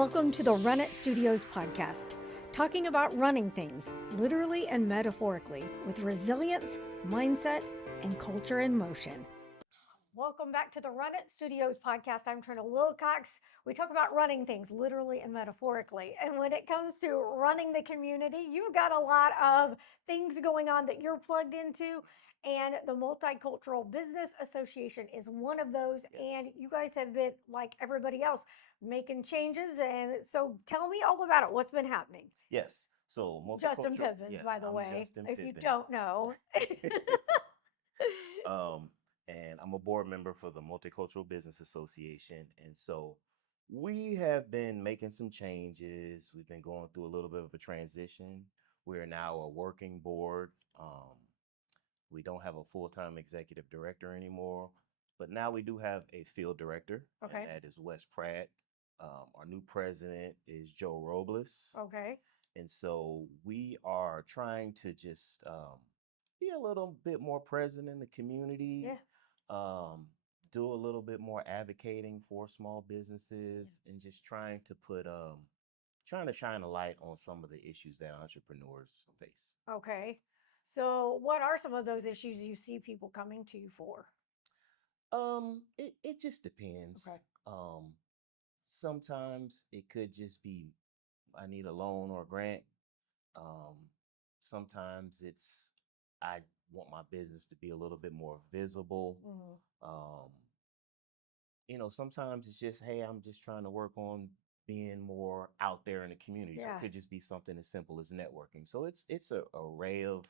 Welcome to the Run It Studios podcast, talking about running things, literally and metaphorically, with resilience, mindset, and culture in motion. Welcome back to the Run It Studios podcast. I'm Trina Wilcox. We talk about running things, literally and metaphorically. And when it comes to running the community, you've got a lot of things going on that you're plugged into. And the Multicultural Business Association is one of those. Yes. And you guys have been, like everybody else, making changes. And so tell me all about it. What's been happening? Yes. So Justyn multicultural. Pippins, Yes, by the I'm way, Justyn if you Pippins. don't know. And I'm a board member for the Multicultural Business Association. And so we have been making some changes. We've been going through a little bit of a transition. We are now a working board. We don't have a full-time executive director anymore, but now we do have a field director, Okay. and that is Wes Pratt. Our new president is Joe Robles. Okay. And so we are trying to just be a little bit more present in the community, Yeah. do a little bit more advocating for small businesses, and just trying to shine a light on some of the issues that entrepreneurs face. Okay. So, what are some of those issues you see people coming to you for? It just depends. Okay. Sometimes it could just be I need a loan or a grant. Um, Sometimes it's I want my business to be a little bit more visible. Mhm. Um, Sometimes it's just, hey, I'm just trying to work on being more out there in the community. So Yeah. it could just be something as simple as networking. So it's a array of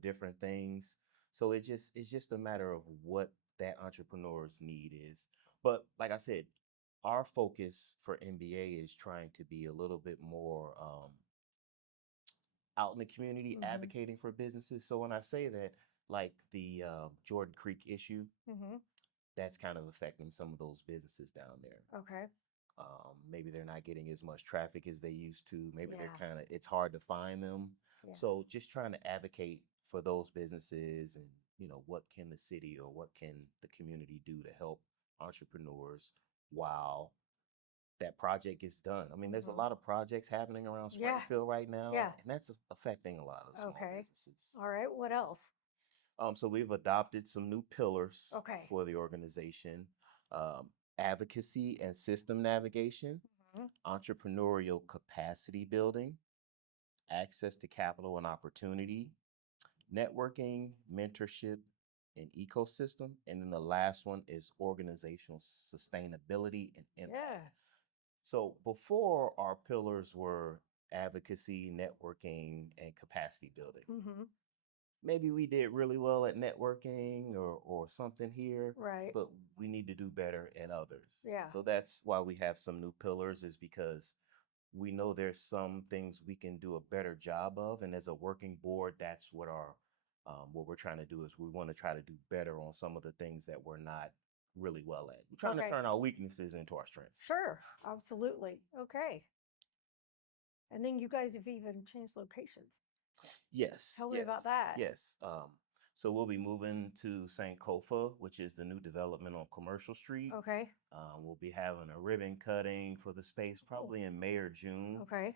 different things. So it's just a matter of what that entrepreneur's need is. But like I said, our focus for MBA is trying to be a little bit more out in the community Mhm. advocating for businesses. So when I say that, like the Jordan Creek issue, Mhm. that's kind of affecting some of those businesses down there. Okay. Maybe they're not getting as much traffic as they used to. Maybe they're Yeah. it's hard to find them. Yeah. So just trying to advocate for those businesses and, what can the city or what can the community do to help entrepreneurs while that project gets done. I mean, there's a Mhm. lot of projects happening around Yeah. Springfield right now, Yeah. and that's affecting a lot of small Okay. businesses. All right. What else? So we've adopted some new pillars Okay. for the organization: um, advocacy and system navigation, Mhm. entrepreneurial capacity building, access to capital and opportunity, networking, mentorship, and ecosystem. And then the last one is organizational sustainability and impact. Yeah. So before, our pillars were advocacy, networking, and capacity building. Mhm. Maybe we did really well at networking or something here, Right. but we need to do better in others. Yeah. So that's why we have some new pillars, is because we know there's some things we can do a better job of. And as a working board, that's what we're trying to do, is we want to try to do better on some of the things that we're not really well at. We're trying to Okay. turn our weaknesses into our strengths. Sure. Absolutely. Okay. And then you guys have even changed locations. Yes, Tell me yes, about that. yes. So we'll be moving to St. Kofa, which is the new development on Commercial Street. Okay. We'll be having a ribbon cutting for the space Cool. probably in May or June. Okay.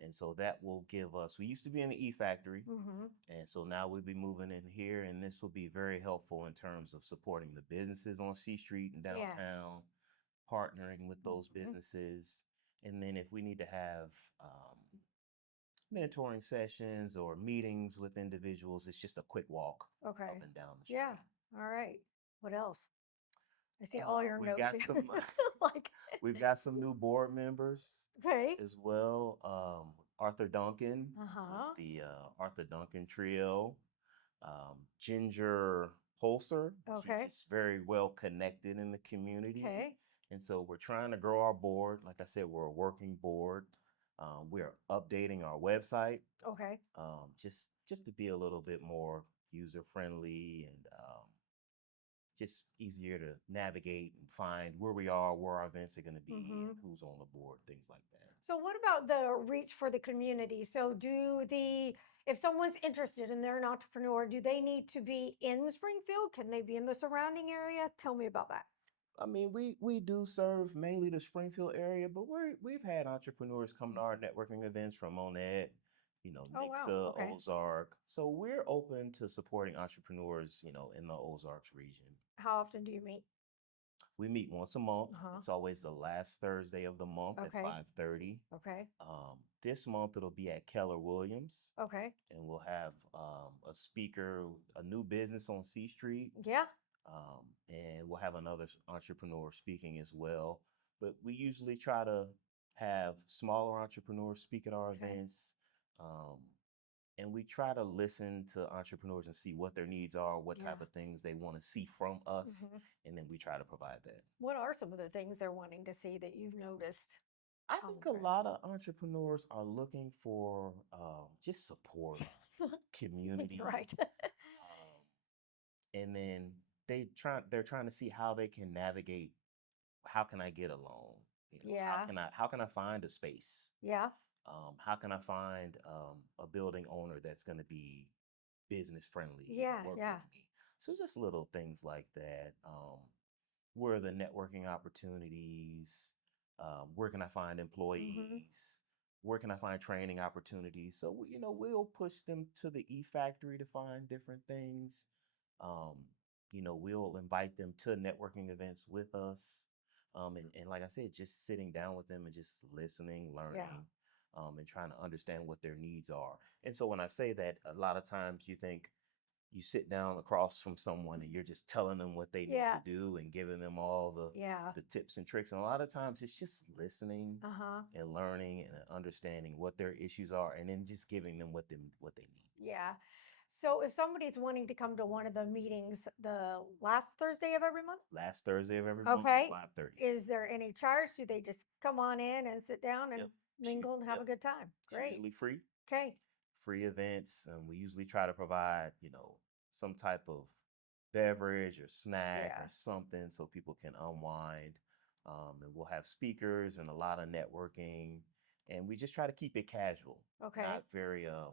And so that will give us, we used to be in the E Factory, Mhm. and so now we'll be moving in here, and this will be very helpful in terms of supporting the businesses on C Street and Yeah. downtown, partnering with those Mhm. businesses. And then if we need to have mentoring sessions or meetings with individuals, it's just a quick walk Okay. up and down the Yeah. street. All right. What else? I see all your We've notes got here. some Like, we've got some new board members okay. as well. Arthur Duncan with Uh-huh. the Arthur Duncan trio. Ginger Holzer, she's Okay. just very well connected in the community. Okay. And so we're trying to grow our board. Like I said, we're a working board. We are updating our website, Okay. just to be a little bit more user friendly and just easier to navigate and find where we are, where our events are going to be, and Mhm. who's on the board, things like that. So what about the reach for the community? So if someone's interested and they're an entrepreneur, do they need to be in Springfield? Can they be in the surrounding area? Tell me about that. I mean, we do serve mainly the Springfield area, but we've had entrepreneurs come to our networking events from Monette, Oh, wow. Nixa, Okay. Ozark. So we're open to supporting entrepreneurs, in the Ozarks region. How often do you meet? We meet once a month. Uh-huh. It's always the last Thursday of the month at Okay. 5:30. Okay. This month it'll be at Keller Williams, Okay. and we'll have a speaker, a new business on C Street, Yeah. and we'll have another entrepreneur speaking as well. But we usually try to have smaller entrepreneurs speak at our Okay. events. Um, and we try to listen to entrepreneurs and see what their needs are, what Yeah. type of things they want to see from us, Hmm. and then we try to provide that. What are some of the things they're wanting to see that you've noticed? I think a lot of entrepreneurs are looking for just support, community, Right. um, and then they're trying to see how they can navigate. How can I get a loan? Yeah. How can I find a space? Yeah. How can I find a building owner that's going to be business friendly and Yeah. work with Yeah. me? So just little things like that. Where are the networking opportunities? Where can I find Hmm. employees? Where can I find training opportunities? So we'll push them to the E Factory to find different things. Um, we'll invite them to networking events with us. And like I said, just sitting down with them and just listening, Yeah. learning, and trying to understand what their needs are. And so when I say that, a lot of times you think you sit down across from someone and you're just telling them what they need to Yeah. do and giving them all Yeah. the tips and tricks. And a lot of times it's just listening Uh-huh. and learning and understanding what their issues are and then just giving them what they need. Yeah. So if somebody's wanting to come to one of the meetings the last Thursday of every month, Last Thursday of every month at okay, 5:30. is there any charge? Do they just come on in and sit down and Yep. mingle and have Yep. a good time? It's Great. usually free. Okay. Free events. And we usually try to provide, some type of beverage or snack Yeah. or something so people can unwind. And we'll have speakers and a lot of networking. And we just try to keep it casual, Okay. not very, like,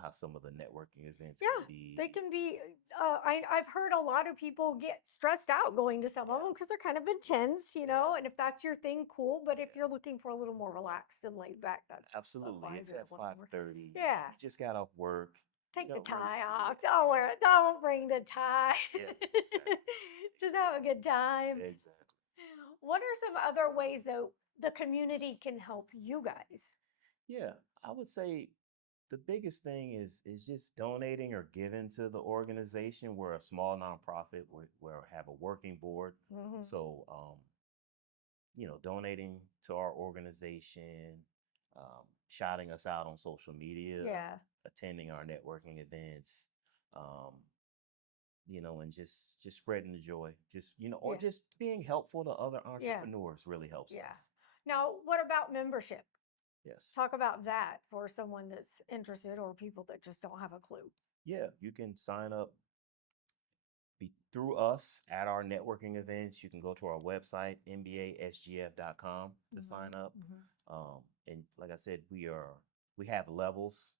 how some of the networking events can Yeah, they be. can be. I've heard a lot of people get stressed out going to some of Yeah, them because they're kind of intense, yeah, and if that's your thing, cool. But if yeah. you're looking for a little more relaxed and laid back, that's a Absolutely. vibe It's you're at looking for. 5:30. Yeah, You just got off work. take the We're tie yeah, off. Don't wear it. Don't bring the tie. yeah, exactly. Just have a good time. Exactly. What are some other ways, though, the community can help you guys? Yeah, I would say the biggest thing is just donating or giving to the organization. We're a small nonprofit. We have a working board, Hmm. so donating to our organization, shouting us out on social media, Yeah, attending our networking events, um, and just spreading the joy. Just or yeah, just being helpful to other yeah, entrepreneurs really helps yeah. us. Now, what about membership? Yes. Talk about that for someone that's interested or people that just don't have a clue. Yeah, you can sign up through us at our networking events. You can go to our website, mbasgf.com, to Hmm. sign up. Hmm. And like I said, we have levels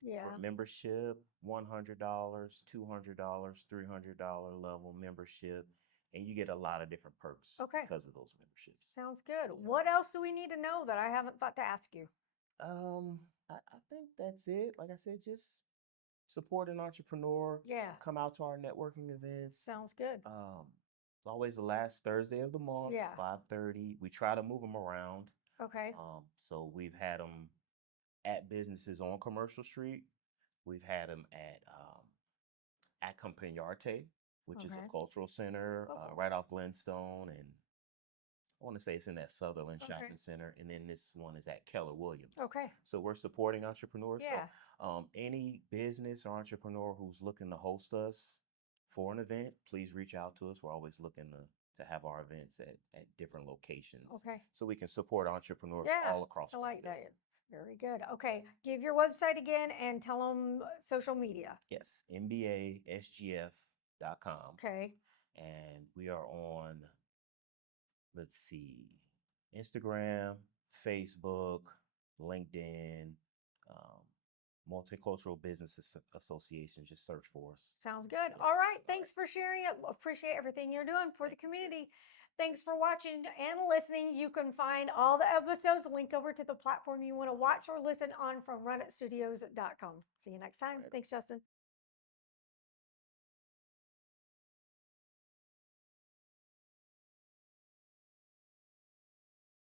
for Yeah. membership: $100, $200, $300 level membership, and you get a lot of different perks Okay. because of those memberships. Sounds good. Yeah. What else do we need to know that I haven't thought to ask you? I think that's it. Like I said, just support an entrepreneur. Yeah. Come out to our networking events. Sounds good. It's always the last Thursday of the month, Yeah. 5:30. We try to move them around. Okay. So we've had them at businesses on Commercial Street. We've had them at Campagnarte, which is a Okay. cultural center Oh, cool. right off Glenstone, and I want to say it's in that Sutherland Okay. Shopping Center, and then this one is at Keller Williams. Okay. So we're supporting entrepreneurs. So Yeah. any business or entrepreneur who's looking to host us for an event, please reach out to us. We're always looking to have our events at different locations Okay. so we can support entrepreneurs Yeah. all across I like Springfield. that. Very good. Okay. Give your website again and tell them social media. Yes, mbasgf.com. Okay. And we are on, let's see, Instagram, Facebook, LinkedIn. Um, Multicultural Business Association. Just search for us. Sounds good. Yes. All right. Thanks for sharing it. Appreciate everything you're doing for the community. Thanks for watching and listening. You can find all the episodes, link over to the platform you want to watch or listen on from runitstudios.com. See you next time. Right. Thanks, Justyn.